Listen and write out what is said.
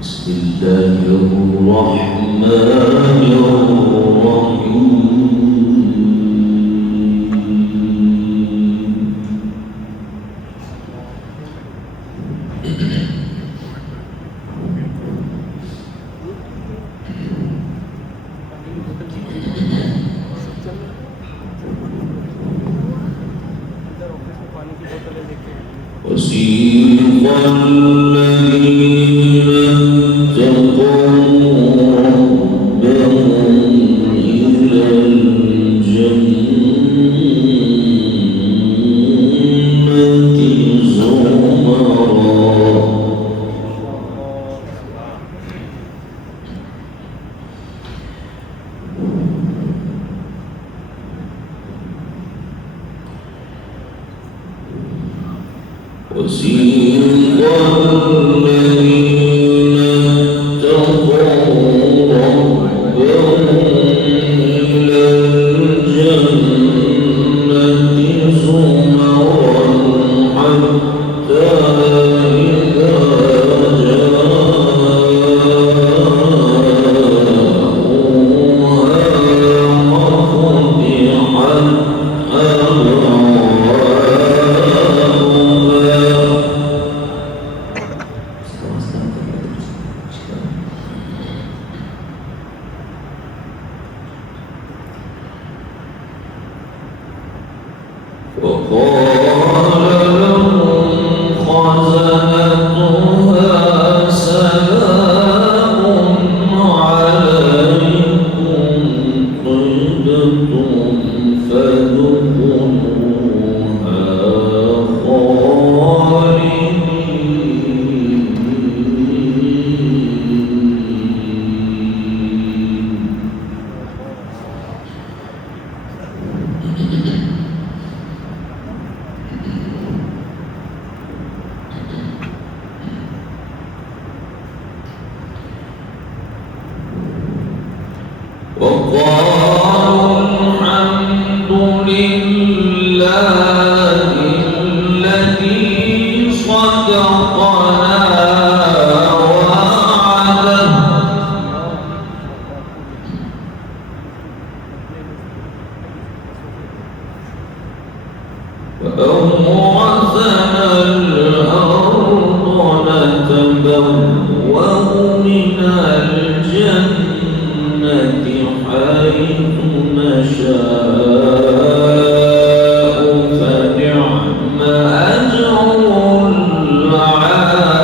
بسم الله الرحمن الرحيم وسيق الذين اتقوا ربهم إلى الجنة زمرا وسيق الذين اتقوا ربهم إلى الجنة زمرا حتى إذا جاءوها وقال لهم خزنتها سلام عليكم طبتم فادخلوها خالدين. وقالوا الحمد لله الذي صدقنا وعده وأورثنا الأرض نتبوأ من الجنة حيث نشاء فنعم أجر العاملين.